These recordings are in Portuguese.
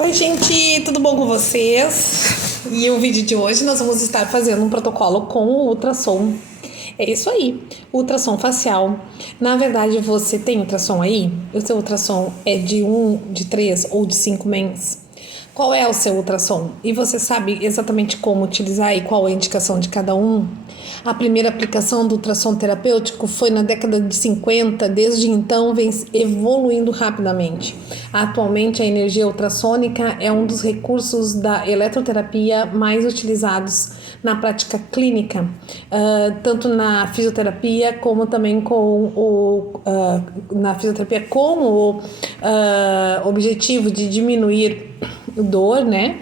Oi, gente, tudo bom com vocês? E o vídeo de hoje nós vamos estar fazendo um protocolo com o ultrassom. É isso aí, ultrassom facial. Na verdade, você tem ultrassom aí? O seu ultrassom é de 1, de 3 ou de 5 mens? Qual é o seu ultrassom? E você sabe exatamente como utilizar e qual é a indicação de cada um? A primeira aplicação do ultrassom terapêutico foi na década de 50, desde então vem evoluindo rapidamente. Atualmente, a energia ultrassônica é um dos recursos da eletroterapia mais utilizados na prática clínica, tanto na fisioterapia como também na fisioterapia com o objetivo de diminuir dor, né?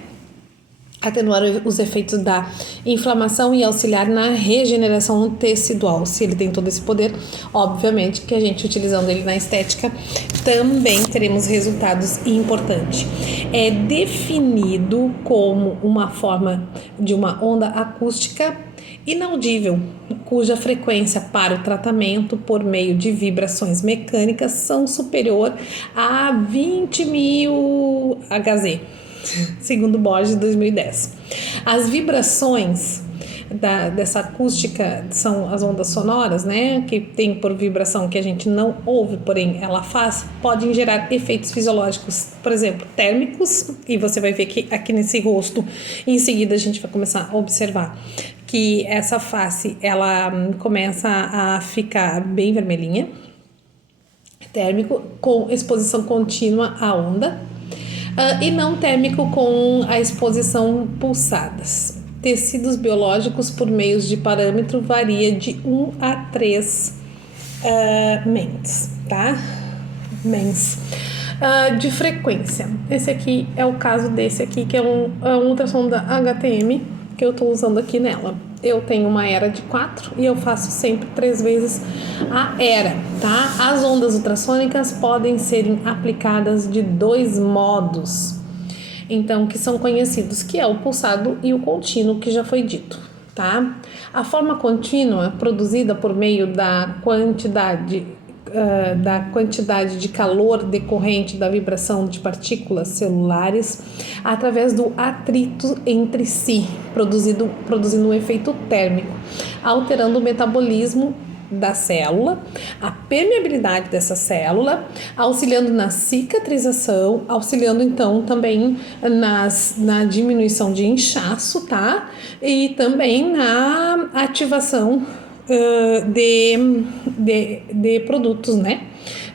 Atenuar os efeitos da inflamação e auxiliar na regeneração tecidual. Se ele tem todo esse poder, obviamente que a gente utilizando ele na estética também teremos resultados importantes. É definido como uma forma de uma onda acústica inaudível, cuja frequência para o tratamento por meio de vibrações mecânicas são superior a 20.000 Hz. Segundo Borges, 2010. As vibrações dessa acústica são as ondas sonoras, né? Que tem por vibração que a gente não ouve, porém ela faz, podem gerar efeitos fisiológicos, por exemplo, térmicos, e você vai ver que aqui nesse rosto, em seguida a gente vai começar a observar que essa face, ela começa a ficar bem vermelhinha, térmico, com exposição contínua à onda. E não térmico com a exposição pulsadas. Tecidos biológicos por meios de parâmetro varia de 1 a 3 mens, tá? Mens. De frequência. Esse aqui é o caso desse aqui, que é um ultrassom da HTM, que eu tô usando aqui nela. Eu tenho uma ERA de 4 e eu faço sempre 3 vezes a ERA, tá? As ondas ultrassônicas podem serem aplicadas de 2 modos, então, que são conhecidos, que é o pulsado e o contínuo, que já foi dito, tá? A forma contínua, produzida por meio da quantidade de calor decorrente da vibração de partículas celulares através do atrito entre si, produzindo um efeito térmico, alterando o metabolismo da célula, a permeabilidade dessa célula, auxiliando na cicatrização, auxiliando então também na diminuição de inchaço, tá? E também na ativação de produtos, né?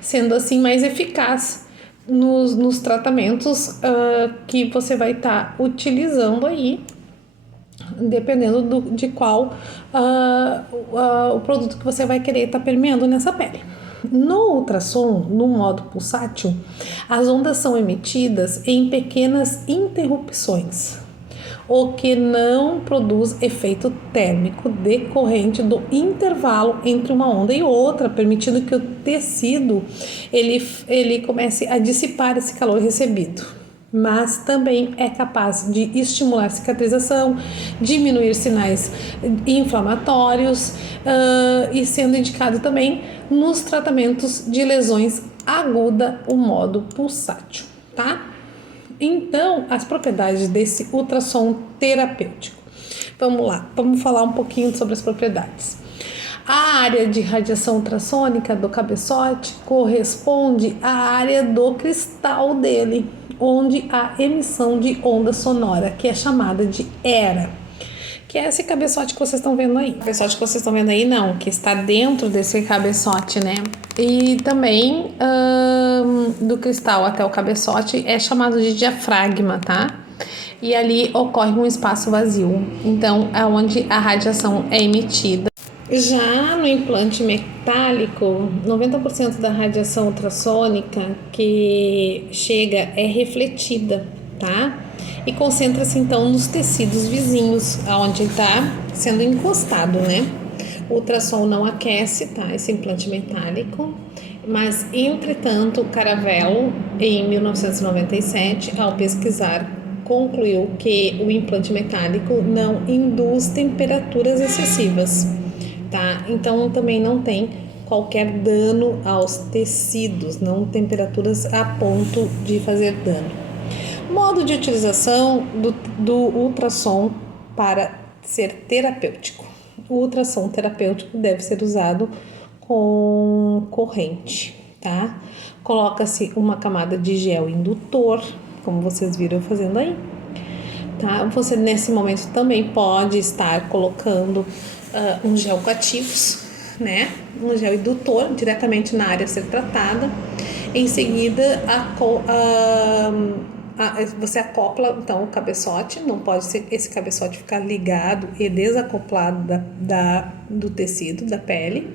Sendo assim mais eficaz nos tratamentos que você vai estar utilizando aí, dependendo de qual o produto que você vai querer estar permeando nessa pele. No ultrassom, no modo pulsátil, as ondas são emitidas em pequenas interrupções, o que não produz efeito térmico decorrente do intervalo entre uma onda e outra, permitindo que o tecido ele comece a dissipar esse calor recebido. Mas também é capaz de estimular a cicatrização, diminuir sinais inflamatórios e sendo indicado também nos tratamentos de lesões agudas, o modo pulsátil, tá? Então, as propriedades desse ultrassom terapêutico. Vamos lá, vamos falar um pouquinho sobre as propriedades. A área de radiação ultrassônica do cabeçote corresponde à área do cristal dele, onde há emissão de onda sonora, que é chamada de ERA, que é esse cabeçote que vocês estão vendo aí. O cabeçote que vocês estão vendo aí não, que está dentro desse cabeçote, né? E também do cristal até o cabeçote é chamado de diafragma, tá? E ali ocorre um espaço vazio, então é onde a radiação é emitida. Já no implante metálico, 90% da radiação ultrassônica que chega é refletida, tá? E concentra-se então nos tecidos vizinhos, onde está sendo encostado, né? O ultrassom não aquece, tá? Esse implante metálico, mas entretanto, Caravello, em 1997, ao pesquisar, concluiu que o implante metálico não induz temperaturas excessivas, tá? Então também não tem qualquer dano aos tecidos, não temperaturas a ponto de fazer dano. Modo de utilização do ultrassom para ser terapêutico. O ultrassom terapêutico deve ser usado com corrente, tá? Coloca-se uma camada de gel indutor, como vocês viram eu fazendo aí, tá? Você nesse momento também pode estar colocando um gel com ativos, né? Um gel indutor diretamente na área a ser tratada. Em seguida, você acopla então o cabeçote, não pode ser esse cabeçote ficar ligado e desacoplado do tecido, da pele,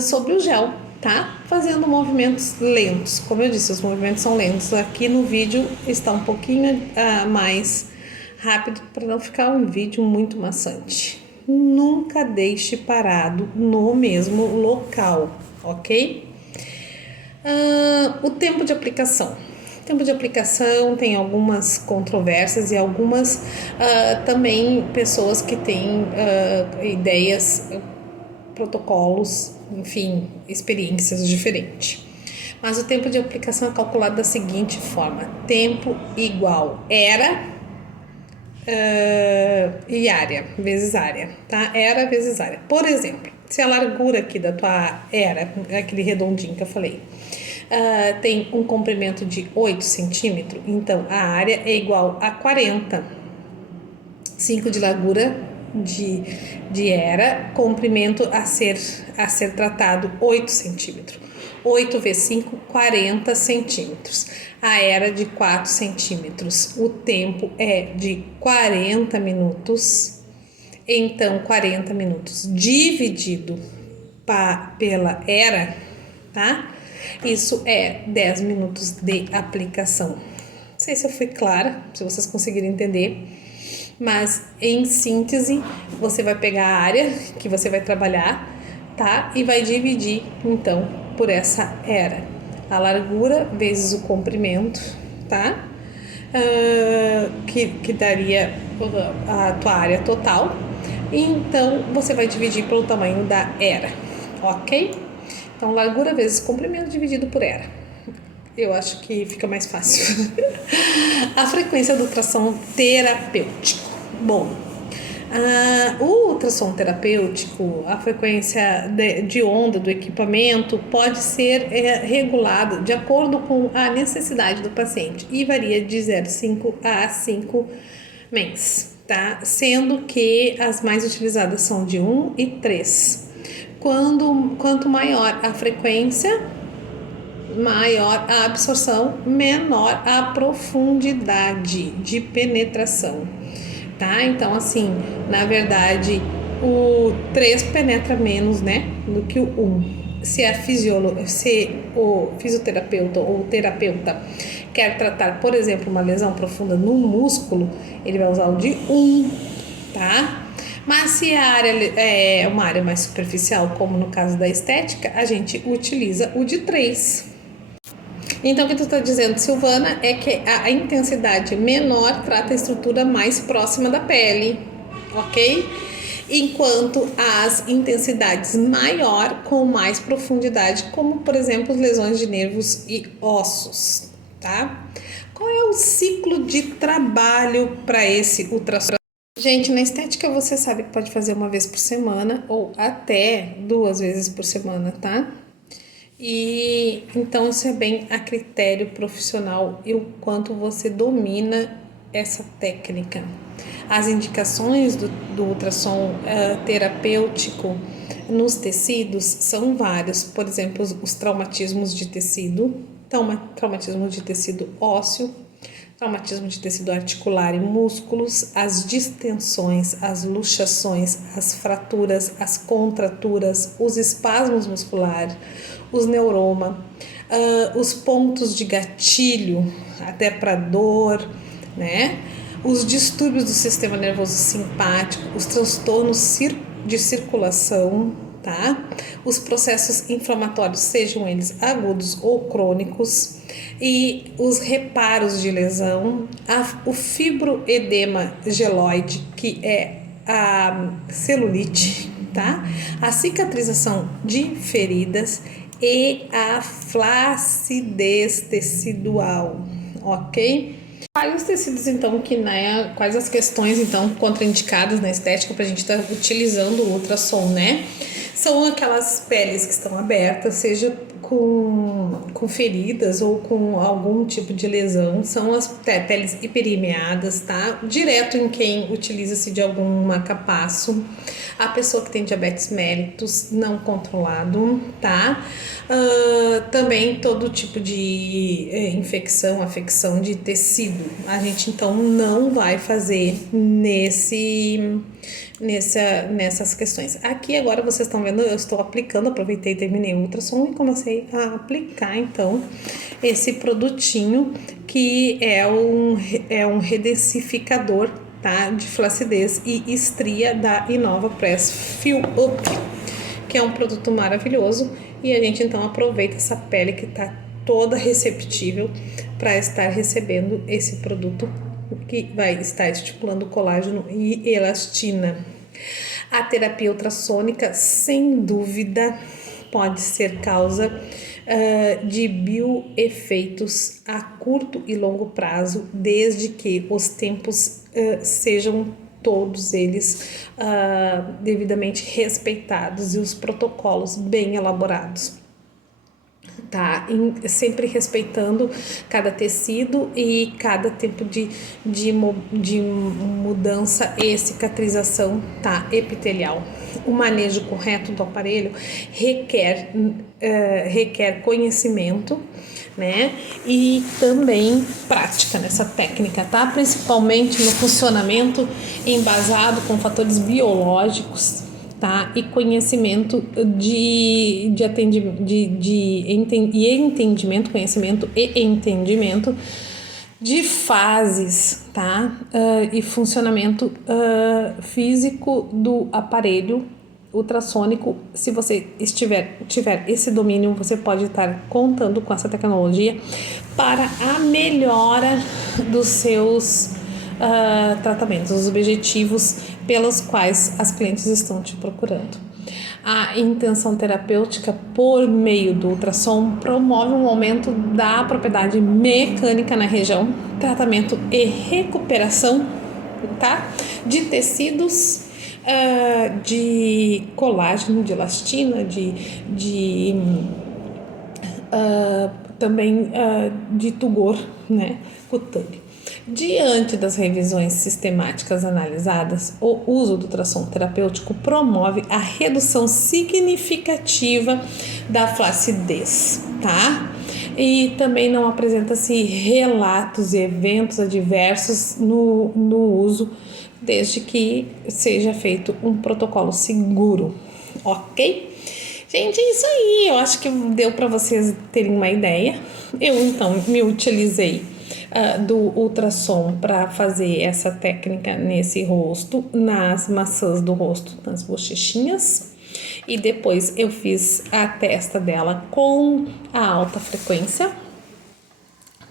sobre o gel, tá? Fazendo movimentos lentos. Como eu disse, os movimentos são lentos. Aqui no vídeo está um pouquinho mais rápido para não ficar um vídeo muito maçante. Nunca deixe parado no mesmo local, ok? O tempo de aplicação. O tempo de aplicação tem algumas controvérsias e algumas também pessoas que têm ideias, protocolos, enfim, experiências diferentes. Mas o tempo de aplicação é calculado da seguinte forma: tempo igual era e área vezes área, tá? Era vezes área. Por exemplo, se a largura aqui da tua era, aquele redondinho que eu falei, tem um comprimento de 8 centímetros, então a área é igual a 40. 5 de largura de era, comprimento a ser tratado 8 centímetros. 8 vezes 5, 40 centímetros. A era de 4 centímetros. O tempo é de 40 minutos. Então, 40 minutos dividido pela era, tá? Isso é 10 minutos de aplicação. Não sei se eu fui clara, se vocês conseguiram entender. Mas, em síntese, você vai pegar a área que você vai trabalhar, tá? E vai dividir, então, por essa era. A largura vezes o comprimento, tá? Que daria a tua área total. Então, você vai dividir pelo tamanho da era, ok? Então, largura vezes comprimento dividido por era. Eu acho que fica mais fácil. A frequência do ultrassom terapêutico. Bom, o ultrassom terapêutico, a frequência de onda do equipamento pode ser regulado de acordo com a necessidade do paciente e varia de 0,5 a 5 mens, tá? Sendo que as mais utilizadas são de 1 e 3. Quanto maior a frequência, maior a absorção, menor a profundidade de penetração, tá? Então, assim, na verdade, o 3 penetra menos, né, do que o 1. Se o fisioterapeuta ou o terapeuta quer tratar, por exemplo, uma lesão profunda no músculo, ele vai usar o de 1, tá? Mas se a área é uma área mais superficial, como no caso da estética, a gente utiliza o de 3. Então, o que tu está dizendo, Silvana, é que a intensidade menor trata a estrutura mais próxima da pele, ok? Enquanto as intensidades maior com mais profundidade, como por exemplo lesões de nervos e ossos, tá? Qual é o ciclo de trabalho para esse ultrassom? Gente, na estética você sabe que pode fazer uma vez por semana ou até 2 vezes por semana, tá? E então isso é bem a critério profissional e o quanto você domina essa técnica. As indicações do ultrassom terapêutico nos tecidos são vários, por exemplo, os traumatismos de tecido, traumatismo de tecido ósseo, traumatismo de tecido articular e músculos, as distensões, as luxações, as fraturas, as contraturas, os espasmos musculares, os neuroma, os pontos de gatilho, até para dor, né? Os distúrbios do sistema nervoso simpático, os transtornos de circulação, tá? Os processos inflamatórios, sejam eles agudos ou crônicos, e os reparos de lesão, o fibroedema geloide, que é a celulite, tá? A cicatrização de feridas e a flacidez tecidual, ok? Quais os tecidos, então, que, né, quais as questões, então, contraindicadas na estética para a gente estar utilizando o ultrassom, né? São aquelas peles que estão abertas, seja com feridas ou com algum tipo de lesão, são as peles hiperemiadas, tá? Direto em quem utiliza-se de algum marca-passo, a pessoa que tem diabetes mellitus não controlado, tá? Também todo tipo de infecção, afecção de tecido. A gente então não vai fazer nessas questões. Aqui agora vocês estão vendo, eu estou aplicando, aproveitei, terminei o ultrassom e comecei a aplicar então esse produtinho que é um redensificador, tá, de flacidez e estria da Inova Press Fill Up, que é um produto maravilhoso, e a gente então aproveita essa pele que tá toda receptível para estar recebendo esse produto que vai estar estimulando colágeno e elastina. A terapia ultrassônica, sem dúvida, pode ser causa de bioefeitos a curto e longo prazo, desde que os tempos sejam todos eles devidamente respeitados e os protocolos bem elaborados. Tá, sempre respeitando cada tecido e cada tempo de mudança e cicatrização, tá, epitelial. O manejo correto do aparelho requer conhecimento, né, e também prática nessa técnica, tá, principalmente no funcionamento embasado com fatores biológicos, tá? E conhecimento conhecimento e entendimento de fases, tá? E funcionamento físico do aparelho ultrassônico. Se você tiver esse domínio, você pode estar contando com essa tecnologia para a melhora dos seus tratamentos, os objetivos pelos quais as clientes estão te procurando. A intenção terapêutica por meio do ultrassom promove um aumento da propriedade mecânica na região, tratamento e recuperação, tá, de tecidos, de colágeno, de elastina, também de tugor, né, cutâneo. Diante das revisões sistemáticas analisadas, o uso do ultrassom terapêutico promove a redução significativa da flacidez, tá? E também não apresenta-se relatos e eventos adversos no uso, desde que seja feito um protocolo seguro, ok? Gente, é isso aí, eu acho que deu para vocês terem uma ideia. Eu então me utilizei do ultrassom para fazer essa técnica nesse rosto, nas maçãs do rosto, nas bochechinhas, e depois eu fiz a testa dela com a alta frequência,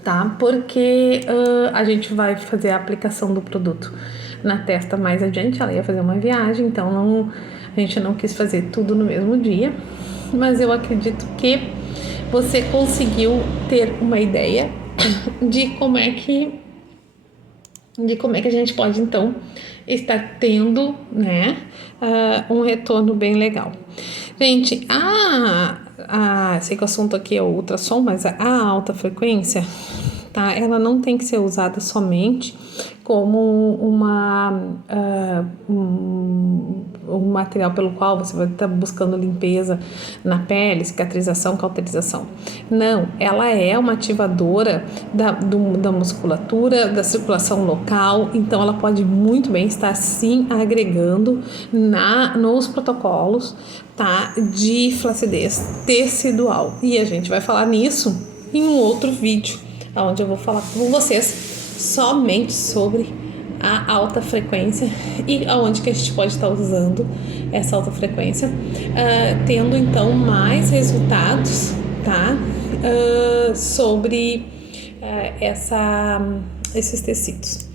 tá? Porque a gente vai fazer a aplicação do produto na testa mais adiante. Ela ia fazer uma viagem, então a gente não quis fazer tudo no mesmo dia, mas eu acredito que você conseguiu ter uma ideia de como é que a gente pode então estar tendo, né, um retorno bem legal. Gente, sei que o assunto aqui é o ultrassom, mas a alta frequência, tá, ela não tem que ser usada somente como um material pelo qual você vai estar buscando limpeza na pele, cicatrização, cauterização. Não, ela é uma ativadora da musculatura, da circulação local, então ela pode muito bem estar sim agregando nos protocolos, tá, de flacidez tecidual. E a gente vai falar nisso em um outro vídeo, onde eu vou falar com vocês somente sobre a alta frequência e aonde que a gente pode estar usando essa alta frequência, tendo então mais resultados, tá, sobre esses tecidos.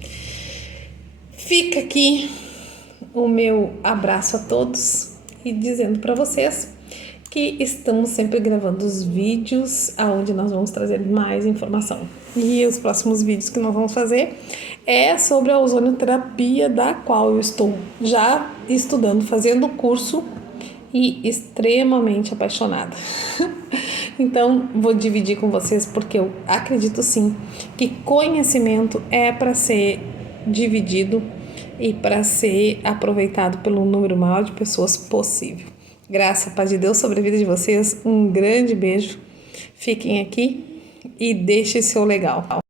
Fica aqui o meu abraço a todos e dizendo para vocês que estamos sempre gravando os vídeos onde nós vamos trazer mais informação. e os próximos vídeos que nós vamos fazer é sobre a ozonioterapia, da qual eu estou já estudando, fazendo o curso e extremamente apaixonada. Então, vou dividir com vocês porque eu acredito sim que conhecimento é para ser dividido e para ser aproveitado pelo número maior de pessoas possível. Graça, paz de Deus sobre a vida de vocês. Um grande beijo. Fiquem aqui e deixem seu legal.